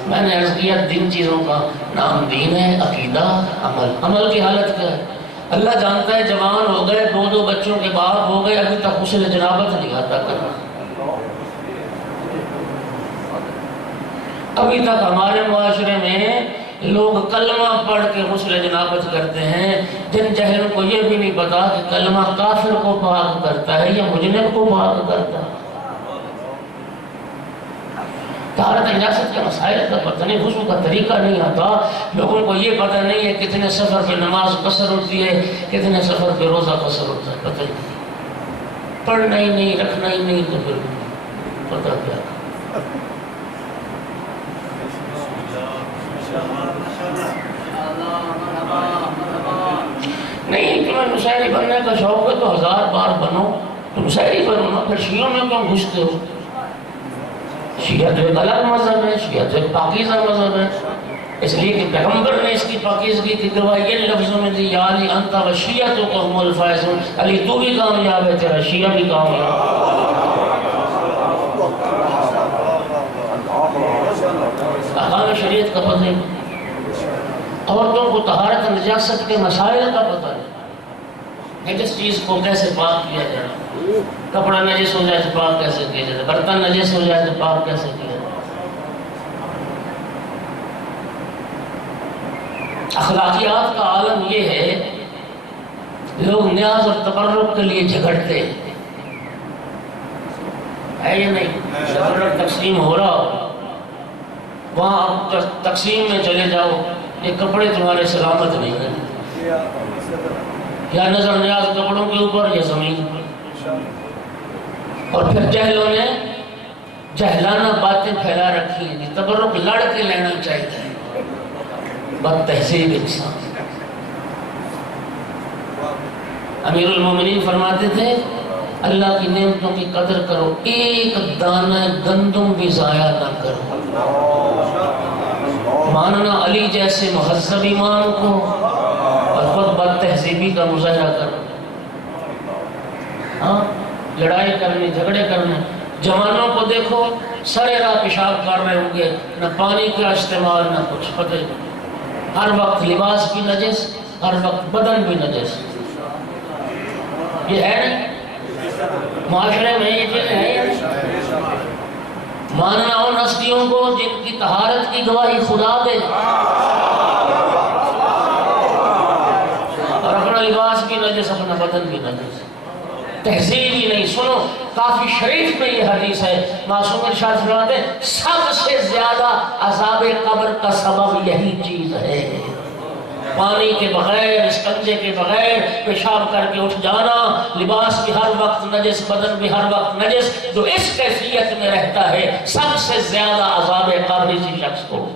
میں نے عرض کیا تین چیزوں کا نام دین ہے، عقیدہ، عمل. عمل کی حالت کیا ہے؟ اللہ جانتا ہے جوان ہو گئے، دو بچوں کے باپ ہو گئے، ابھی تک غسل جنابت نہیں آتا کرنا. ابھی تک ہمارے معاشرے میں لوگ کلمہ پڑھ کے غسل جنابت کرتے ہیں، جن جہل کو یہ بھی نہیں پتا کہ کلمہ کافر کو پاک کرتا ہے یا مجنب کو پاک کرتا ہے. طہارت نجاست کے مسائل کا پتہ نہیں، غسل کا طریقہ نہیں آتا. لوگوں کو یہ پتہ نہیں ہے کتنے سفر پہ نماز قصر ہوتی ہے، کتنے سفر پہ روزہ قصر ہوتا ہے. پتہ نہیں، پڑھنا ہی نہیں، رکھنا ہی نہیں، تو پھر پتہ کیا. نہیں تمہیں نصیری بننے کا شوق ہے تو 1000 بار بنو، تو نصیری بنو نا. پھر شیعوں میں کیوں گھستے ہو؟ شیعہ تو ایک الگ مذہب ہے، شیعہ تو ایک پاکیزہ مذہب ہے. اس لیے کہ پیغمبر نے اس کی پاکیزگی کی گواہی ان لفظوں میں دی، یا علی انت و شیعتک هم الفائزون. علی تو بھی کامیاب ہے، تیرا شیعہ بھی کامیاب ہے. احکام شریعت کا پتہ نہیں، عورتوں کو طہارت نجاست کے مسائل کا پتہ نہیں. نجس چیز کو کیسے پاک کیا جائے، کپڑا نجس ہو جائے تو پاک کیسے کیا جائے، برتن نجس ہو جائے تو پاک کیسے کیا جائے. اخلاقیات کا عالم یہ ہے، لوگ نیاز اور تبرک کے لیے جھگڑتے ہے یا نہیں. تبرک تقسیم ہو رہا ہو، وہاں تقسیم میں چلے جاؤ، یہ کپڑے تمہارے سلامت نہیں ہیں. یا نظر نیاز کپڑوں کے اوپر یا زمین پر. اور پھر جہلوں نے جہلانہ باتیں پھیلا رکھی ہیں. تبرک لڑ کے لینا چاہیے، بد تہذیب انسان. امیر المومنین فرماتے تھے اللہ کی نعمتوں کی قدر کرو، ایک دانہ گندم بھی ضائع نہ کرو. ماننا علی جیسے مہذب ایمان کو اور خود بد تہذیبی کا مظاہرہ کرو. ہاں، لڑائی کرنے، جھگڑے کرنے. جوانوں کو دیکھو سرے راہ پیشاب کر رہے ہوں گے، نہ پانی کا استعمال نہ کچھ. پتہ ہی ہر وقت لباس بھی نجس، ہر وقت بدن بھی نجس. یہ ہے نہیں معاشرے میں، یہ چیز ہے یا نہیں. ماننا ان ہستیوں کو جن کی طہارت کی گواہی خدا دے، اور اپنا لباس بھی نجس، اپنا بدن بھی نجس. تہذیب ہی نہیں. سنو کافی شریف میں یہ حدیث ہے، معصوم ارشاد فرماتے ہیں سب سے زیادہ عذاب قبر کا سبب یہی چیز ہے. پانی کے بغیر، استنجے کے بغیر پیشاب کر کے اٹھ جانا، لباس بھی ہر وقت نجس، بدن بھی ہر وقت نجس. جو اس کیفیت میں رہتا ہے سب سے زیادہ عذاب قبر اسی شخص کو.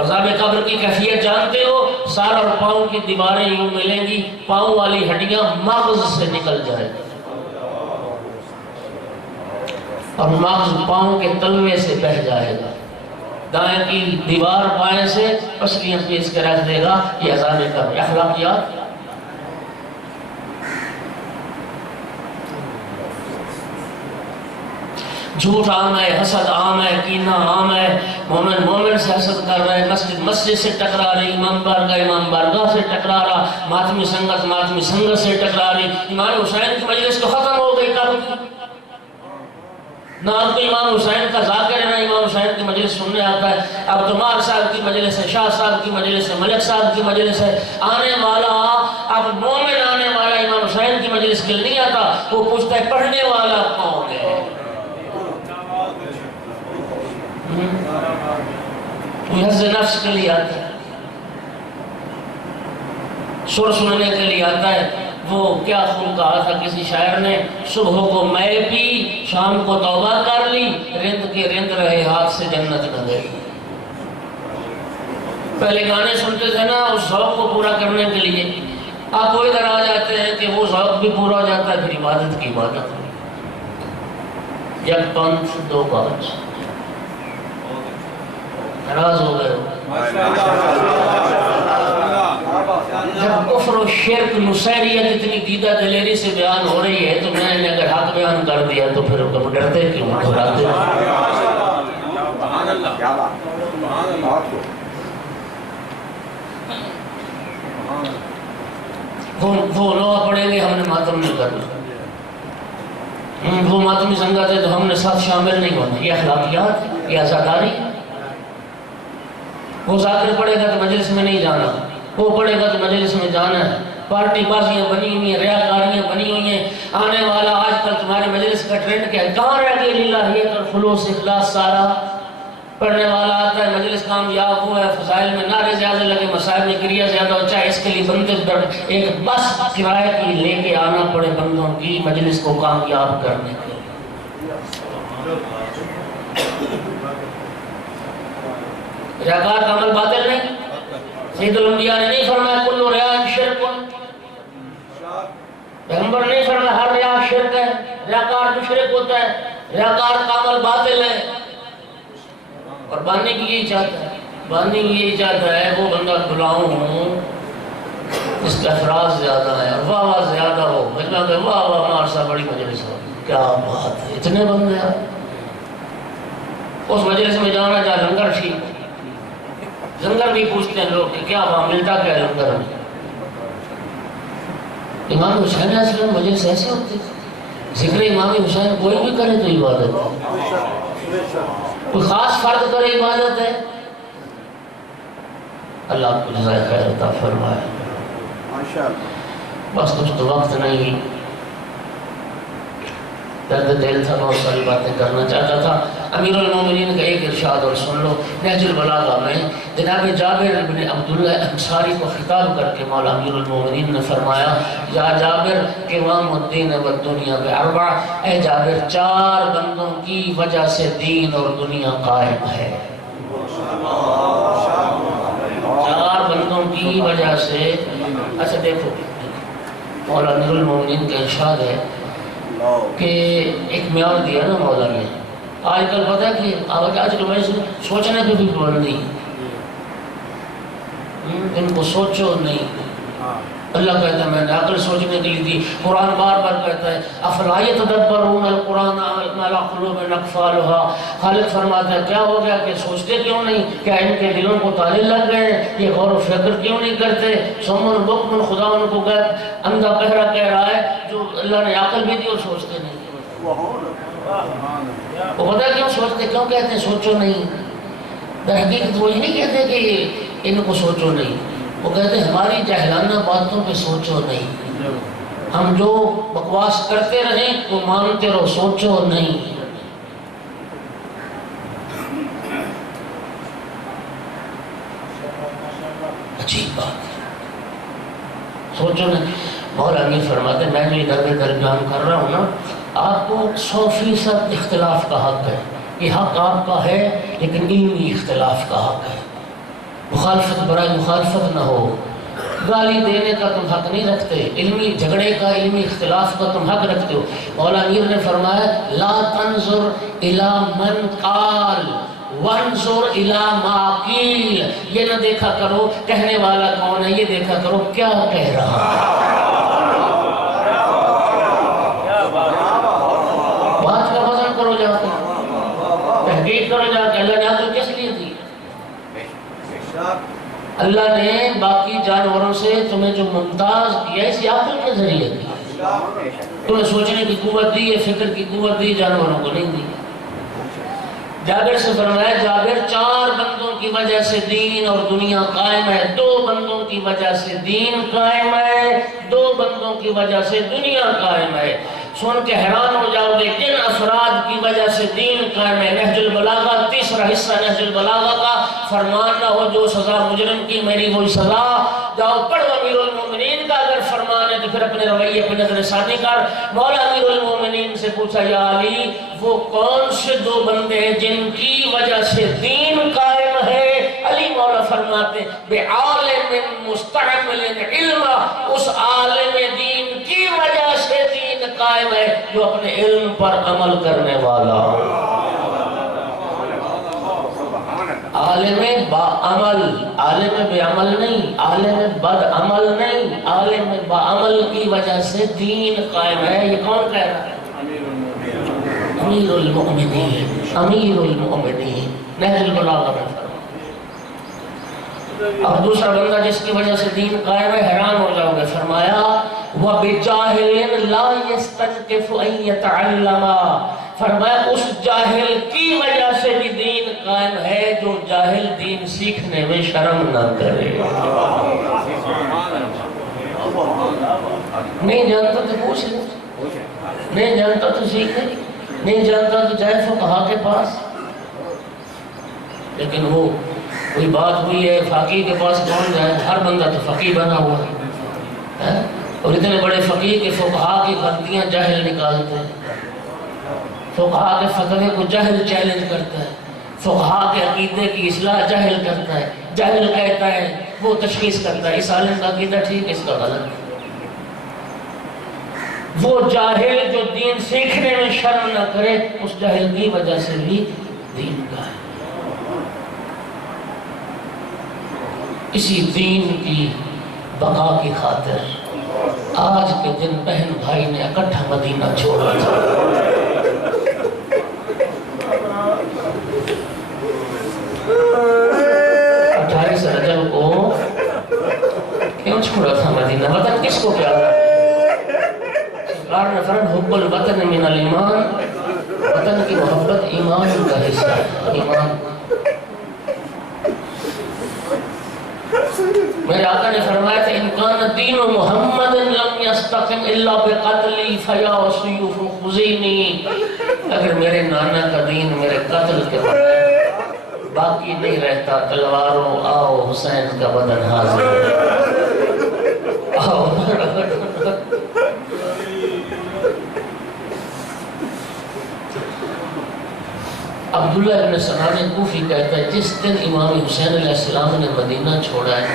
عذاب قبر کی کیفیت جانتے ہو؟ سر اور پاؤں کی دیواریں یوں ملیں گی، پاؤں والی ہڈیاں مغز سے نکل جائے اور مغز پاؤں کے تلوے سے بہہ جائے گا. دائیں کی دیوار بائیں سے پسلیاں پیس کے رکھ دے گا. یہ عذاب قبر. اخلاقیات جھوٹ عام ہے، حسد عام ہے، کینہ عام ہے. مومن سے حسد کر رہے، مسجد سے ٹکرا رہی، امام بارگاہ سے ٹکرا رہا، ماتمی سنگت سے ٹکرا رہی. امام حسین کی مجلس تو ختم ہو گئی کب. نہ اب تو امام حسین کا ذاکر ہے، نہ امام حسین کی مجلس سننے آتا ہے. اب تو مار صاحب کی مجلس ہے، شاہ صاحب کی مجلس ہے، ملک صاحب کی مجلس ہے. آنے والا اب مومن آنے والا امام حسین کی مجلس کے لیے نہیں آتا، وہ پوچھتا ہے پڑھنے والا کون ہے؟ حفظ نفس کے لیے آتا ہے، سر سننے کے لیے آتا ہے۔ وہ کیا خوب کہا تھا کسی شاعر نے، صبح کو میں پی شام کو توبہ کر لی، رند کے رند رہے ہاتھ سے جنت نہ گئی۔ پہلے گانے سنتے تھے نا اس ذوق کو پورا کرنے کے لیے، آپ وہ ادھر آ جاتے ہیں کہ وہ ذوق بھی پورا ہو جاتا ہے، پھر عبادت کی عبادت۔ یک پنتھ دو کاج، ناراض ہو گئے جب کفر و شرک نصیریت اتنی دیدہ دلیری سے بیان ہو رہی ہے تو میں نے اگر حق بیان کر دیا تو پھر کب ڈرتے کیوں، گھبراتے وہ لوگ پڑھیں گے ہم نے ماتم نہیں کرنا، وہ ماتمی سنگت ہے تو ہم نے ساتھ شامل نہیں ہونا، یہ اخلاقیات، یہ عزاداری۔ وہ ذاکر پڑھے گا تو مجلس میں نہیں جانا، وہ پڑھے گا تو مجلس میں جانا ہے۔ پارٹی بازیاں بنی ہوئی ہیں، ریاکاریاں بنی ہوئی ہیں، آنے والا آج کل تمہارے مجلس کا ٹرینڈ کیا ہے، کہاں رہ گئی للہیت اور خلوص اخلاص سارا؟ پڑھنے والا آتا ہے مجلس کامیاب ہوا ہے، فضائل میں نعرے زیادہ لگے، مسائل میں کریا زیادہ ہو، چاہے اس کے لیے بندے ایک بس کرایہ کی لے کے آنا پڑے بندوں کی مجلس کو کامیاب کرنے کے۔ ریاکار کا عمل باطل نہیں، سید الانبیاء نے نہیں فرمایا کل ریاء شرک، پیغمبر نہیں فرمایا ہر ریاء شرک ہے، ریاکار مشرک ہوتا ہے، ریاکار کا عمل باطل ہے۔ اور باننے کی یہی چاہتا ہے، باننے کی یہی چاہتا ہے وہ بندہ بلاؤں ہوں جس کا افراز زیادہ ہے اور واہ واہ زیادہ ہو، بندہ کہ واہ واہ مارسا بڑی مجلس ہو، کیا بات ہے، اتنے بندے ہیں اس مجلس میں جانا جہاں لنگر ٹھیک، لنگر بھی پوچھتے ہیں لوگ کہ کیا وہاں ملتا کیا لنگر میں؟ امام حسین علیہ السلام مجلس ایسے ہوتے تھے، ذکر امام حسین کوئی بھی کرے تو عبادت ہے، کوئی خاص فرد کرے عبادت ہے۔ اللہ آپ کو جزائے خیر عطا فرمائے۔ بس کچھ تو وقت نہیں، درد دل تھا، بہت ساری باتیں کرنا چاہتا تھا۔ امیر المومنین کا ایک ارشاد اور سن لو، نہج البلاغہ میں جناب جابر بن عبداللہ انصاری کو خطاب کر کے مولا امیر المومنین نے فرمایا، یا جابر قوام الدین والدنیا باربع، اے جابر چار بندوں کی وجہ سے دین اور دنیا قائم ہے، چار بندوں کی وجہ سے۔ اچھا دیکھو مولا امیر المومنین کا ارشاد ہے کہ ایک معیار دیا نا مولا نے، آج کل پتہ ہے کہ آج کل میں سوچنے پہ بھی پابندی، ان کو سوچو نہیں، اللہ کہتا ہے میں نے عقل سوچنے کے لیے دی، قرآن بار بار کہتا ہے افلا یتدبرون القرآن ام علی قلوب اقفالها، خالق فرماتا ہے کیا ہو گیا کہ سوچتے کیوں نہیں، کیا ان کے دلوں کو تالے لگ گئے، یہ غور و فکر کیوں نہیں کرتے؟ سمن بکمن، خدا ان کو اندھا بہرا کہہ رہا ہے جو اللہ نے عقل بھی دی اور سوچتے نہیں۔ وہ پتہ کیوں سوچتے، کیوں کہتے ہیں سوچو نہیں؟ در حقیقت وہ یہ نہیں کہتے کہ ان کو سوچو نہیں، وہ کہتے ہیں ہماری جاہلانہ باتوں پہ سوچو نہیں، ہم جو بکواس کرتے رہیں وہ مانتے رہو، سوچو نہیں۔ عجیب بات، سوچو نہیں۔ مولا امیر فرماتے ہیں میں جو ادھر ادھر بیان کر رہا ہوں نا، آپ کو 100% اختلاف کا حق ہے، یہ حق آپ کا ہے، لیکن علمی اختلاف کا حق ہے، مخالفت برائے مخالفت نہ ہو، گالی دینے کا تم حق نہیں رکھتے، علمی جھگڑے کا، علمی اختلاف کا تم حق رکھتے ہو۔ مولا امیر نے فرمایا لا تنظر الی من قال وانظر الی ما قیل، یہ نہ دیکھا کرو کہنے والا کون ہے، یہ دیکھا کرو کیا کہہ رہا ہے، بات کا وزن کرو جا کے، تحقیق کرو جا کے، اللہ نے عقل کس لیے دی؟ اللہ نے باقی جانوروں سے تمہیں جو ممتاز کیا ہے اسی عقل کے ذریعے دی، تمہیں سوچنے کی قوت دی ہے، فکر کی قوت دی، جانوروں کو نہیں دی۔ جابر سے فرمایا جابر چار بندوں کی وجہ سے دین اور دنیا قائم ہے، دو بندوں کی وجہ سے دین قائم ہے، دو بندوں کی وجہ سے دنیا قائم ہے۔ سن کے حیران ہو جاؤ گے کن افراد کی وجہ سے دین قائم ہے۔ نہج البلاغہ، تیسرا حصہ نہج البلاغہ کا، فرمان نہ ہو جو سزا مجرم کی میری وہی سزا۔ جاؤ پڑھو امیر المومنین کا، اگر فرمان ہے تو پھر اپنے رویے پہ نظر ثانی کر۔ مولا امیر المومنین سے پوچھا یا علی وہ کون سے دو بندے ہیں جن کی وجہ سے دین قائم ہے؟ علی مولا فرماتے بعالم مستعمل علم، اس عالم دین کی وجہ سے دین قائم ہے جو اپنے علم پر عمل کرنے والا ہو۔ عالم با عمل، عالم بے عمل نہیں، عالم بد عمل نہیں، عالم با عمل کی وجہ سے دین قائم ہے۔ یہ کون کہہ رہا ہے؟ امیر المؤمنین، امیر المؤمنین، نہج البلاغہ میں فرمایا۔ اور دوسرا بندہ جس کی وجہ سے دین قائم ہے، حیران ہو جاؤ گے، فرمایا وَبِجَاهِلٍ لَا يَسْتَنْكِفُ أَن يَتَعَلَّمَ، فرمایا اس جاہل کی وجہ سے بھی دین قائم ہے جو جاہل دین سیکھنے میں شرم نہ کرے۔ نہیں جانتا تو پوچھ لے، نہیں جانتا تو سیکھے، نہیں جانتا تو جائے فقہا کے پاس۔ لیکن وہ کوئی بات ہوئی ہے فقیہ کے پاس کون جائے؟ ہر بندہ تو فقیہ بنا ہوا ہے، اور اتنے بڑے فقیہ کے فقہا کی غلطیاں جاہل نکالتے ہیں، فقہا کے فتوے کو جاہل چیلنج کرتا ہے، فقہا کے عقیدے کی اصلاح جاہل کرتا ہے، جاہل کہتا ہے، وہ تشخیص کرتا ہے اس عالم کا عقیدہ ٹھیک ہے، اس کا غلط ہے۔ وہ جاہل جو دین سیکھنے میں شرم نہ کرے، اس جاہل کی وجہ سے بھی دین کا ہے۔ اسی دین کی بقا کی خاطر آج کے دن بہن بھائی نے اکٹھا مدینہ چھوڑا تھا۔ 28 رجب کو کیوں چھوڑا تھا مدینہ؟ وطن کس کو پیارا؟ سرکار نے فرمایا حب الوطن من الایمان، وطن کی محبت ایمان کا حصہ ہے۔ ایمان، میرے آقا نے فرمایا تھا ان کان دین محمد لم یستقم الا بقتلی فیا سیوف خزینی، اگر میرے نانا کا دین میرے قتل کے بغیر باقی نہیں رہتا، تلواروں آؤ حسین کا بدن حاضر ہے، آؤ۔ عبداللہ ابن سنان کوفی کہتا ہے جس دن امام حسین علیہ السلام نے مدینہ چھوڑا ہے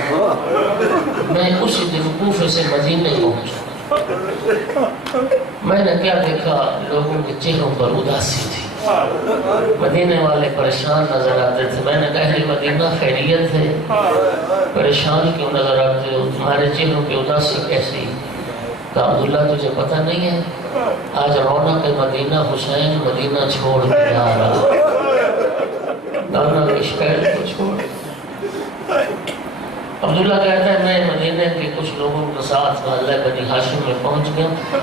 میں اسی دن کوفے سے مدینہ پہنچا۔ میں نے کیا دیکھا، لوگوں کے چہروں پر اداسی تھی، مدینے والے پریشان نظر آتے تھے۔ میں نے کہا اہل مدینہ خیریت ہے، پریشان کیوں نظر آتے ہو، تمہارے چہروں پہ اداسی کیسی؟ کہا عبداللہ تجھے پتہ نہیں ہے آج رونق مدینہ حسین مدینہ چھوڑ کے جا رہا، نانا کے شہر کو چھوڑ۔ عبداللہ کہتا ہے میں مدینہ کے کچھ لوگوں کے ساتھ محلہ بنی ہاشم میں پہنچ گیا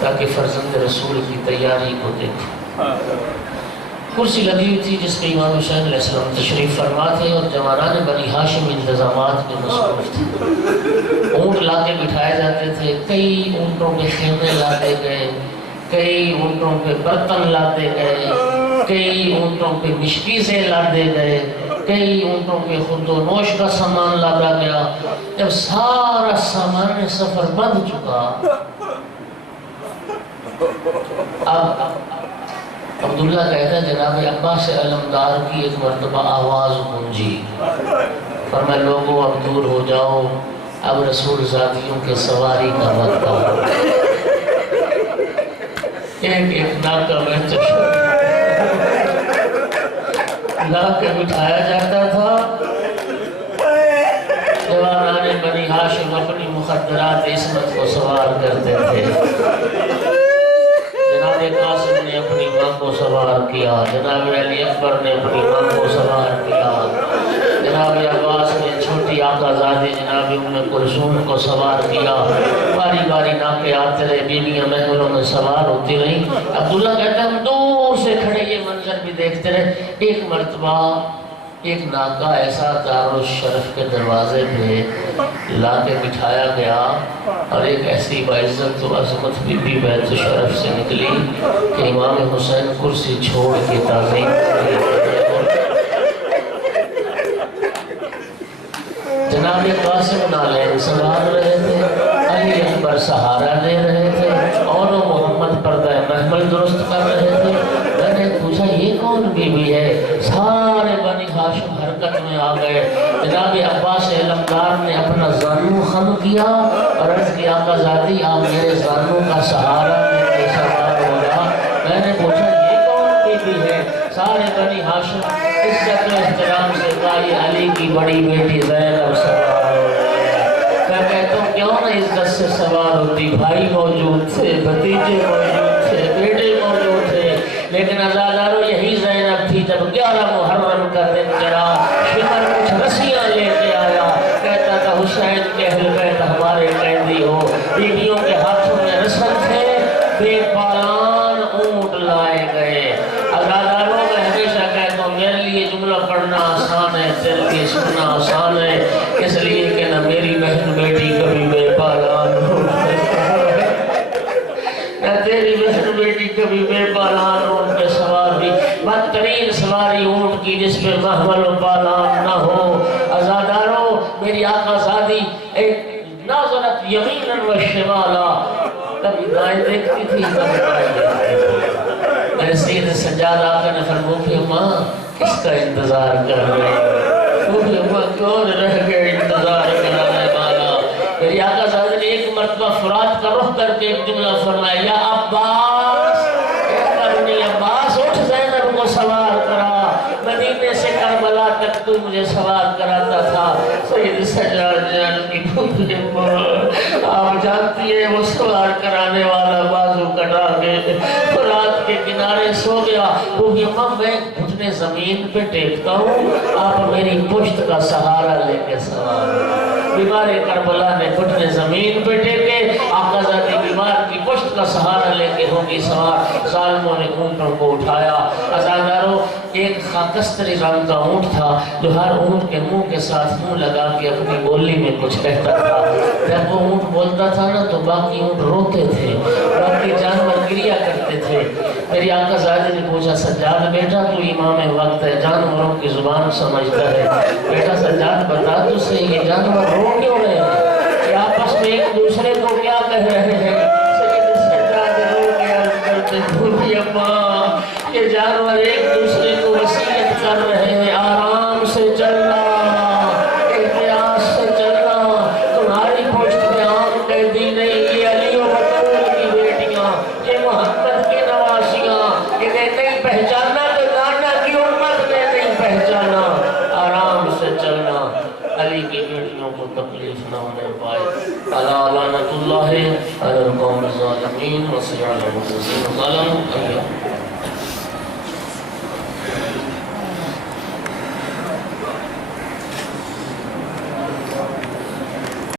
تاکہ فرزند رسول کی تیاری کو دیکھوں۔ کرسی لگی ہوئی تھی جس پہ امام حسین علیہ السلام تشریف فرما تھے اور جوانان بنی ہاشم انتظامات میں مصروف تھے۔ اونٹ لا کے بٹھائے جاتے تھے، کئی اونٹوں پہ خیمے لاتے گئے، کئی اونٹوں پہ برتن لاتے گئے، کئی اونٹوں پہ مشکیزیں لاتے گئے، کئی اونٹوں پہ خود و نوش کا سامان لادا گیا۔ جب سارا سامان سفر بند چکا، اب عبداللہ کہتا ہے جناب عباس علمدار کی ایک مرتبہ آواز گونجی، فرمایا لوگوں اب دور ہو جاؤ، اب رسول زادیوں کے سواری کا وقت آ۔ ایک ناکہ میں لا کے بٹھایا جاتا تھا، جوانان بنی ہاشم اپنی مخدرات عصمت کو سوار کرتے تھے۔ جناب قاسم نے اپنی ماں کو سوار کیا، جناب علی اکبر نے اپنی ماں کو سوار کیا، جناب عباس نے چھوٹی آقا زادی جناب ام کلثوم کو سوار کیا، باری باری ناکے آتے رہے، بیویاں محلوں میں سوار ہوتی رہی۔ عبداللہ کہتا ہے ہم دور سے کھڑے یہ منظر بھی دیکھتے رہے۔ ایک مرتبہ ایک ناکا ایسا دارالشرف کے دروازے پہ لا کے بٹھایا گیا اور ایک ایسی باعزت و عظمت بی بی بیت الشرف سے نکلی کہ امام حسین کرسی چھوڑ کے تعظیم جناب قاسم نالین سنبھال رہے تھے، علی اکبر سہارا دے رہے تھے اور وہ محمد پردہ محمل درست کر رہے تھے۔ میں نے پوچھا یہ کون بی بی ہے؟ سارے بنی ہاشم حرکت میں آ گئے۔ جناب عباس علمدار نے اپنا زانو خم کیا اور عرض کیا آقا ذاتی آپ میرے زانو کا سہارا میرے سوار ہوگا۔ میں نے پوچھا یہ کون بی بی ہے؟ سارے بنی ہاشم عزت و احترام سے کہا یہ علی کی بڑی بیٹی زینب سوار ہو گئی۔ میں کہتا ہوں کیوں نہ عزت سے سوار ہوتی، بھائی موجود تھے، بھتیجے موجود تھے، بیٹے موجود تھے، لیکن عزادارو یہی زینب تھی جب 11 محرم کا دن چلا، شمر کچھ رسیاں لے کے آیا، کہتا تھا حسین کے اہل بیت ہمارے قیدی ہو۔ بیویوں کے ہاتھوں میں رسن تھے، بے پالان اونٹ لائے گئے۔ عزادارو میں ہمیشہ کہتا ہوں میرے لیے جملہ پڑھنا آسان ہے، دل کی سننا آسان ہے، اس لیے کہ نہ میری بہن بیٹی کبھی بے پالان ہو، نہ تیری بہن بیٹی کبھی بے پالان اونٹ پہ سوار ہوئی۔ بدترین سواری اونٹ کی جس پہ محمل و پالان نہ ہو۔ عزادارو میری آقا زادی ایک ناظرت یمیناً و شمالا، کبھی دائیں دیکھتی تھی کبھی بائیں دیکھتی تھی۔ میرے سید سجاد آقا نے فرمایا کہ ماں کس کا انتظار کر رہے ہیں؟ وہ بھی ماں کون رہ گئے انتظار کرانے والا؟ میری آقا زادی نے ایک مرتبہ فرات کا رخ کر کے ایک جملہ فرمایا، یا عباس اے کرنی عباس اٹھ زینب کو سوار کرا، مدینے سے کربلا تک تو مجھے سوار کراتا تھا۔ سید سجاد جان کی پھوپھی ماں آپ جانتی ہے وہ سوار کرانے والا بازو کٹا کے فرات کے کنارے سو گیا۔ وہ بھی ماں میں گھٹنے زمین پہ ٹیکتا ہوں، آپ میری پشت کا سہارا لے کے سوار ہو۔ بیمار کربلا نے گھٹنے زمین پہ ٹیکے، آقا زادی بیمار کی پشت کا سہارا لے کے ہوگی سوار۔ ظالموں نے اونٹوں کو اٹھایا۔ عزادارو ایک خاکستری رنگ کا اونٹ تھا جو ہر اونٹ کے منہ کے ساتھ منہ لگا کے اپنی بولی میں کچھ کہتا تھا۔ جب وہ اونٹ بولتا تھا نا تو باقی اونٹ روتے تھے، باقی جانور گریا کرتے تھے۔ میری آقا زادی نے پوچھا سجاد بیٹا تو امام وقت ہے، جانوروں کی زبان سمجھتا ہے، بیٹا سجاد بتا تو صحیح یہ جانور رو کیوں رہے ہیں؟ یہ آپس میں ایک دوسرے کو کیا کہہ رہے ہیں؟ سید سجاد رو کے عرض کرتے بھولی اماں یہ جانور ایک دوسرے کو وصیت کر رہے ہیں آرام سے چلنا، احتیاط سے چلنا، تمہاری پشت پہ عام قیدی نہیں، یہ علی و بطول کی بیٹیاں، یہ محمد کی نواسیاں، انہیں نہیں پہچانا تو نانا کی امت نے نہیں پہچانا، آرام سے چلنا، علی کی بیٹیوں کو تکلیف نہ ہونے پائے۔ الا لعنت اللہ علی القوم الظالمین وصلی علی المرسلین ظلم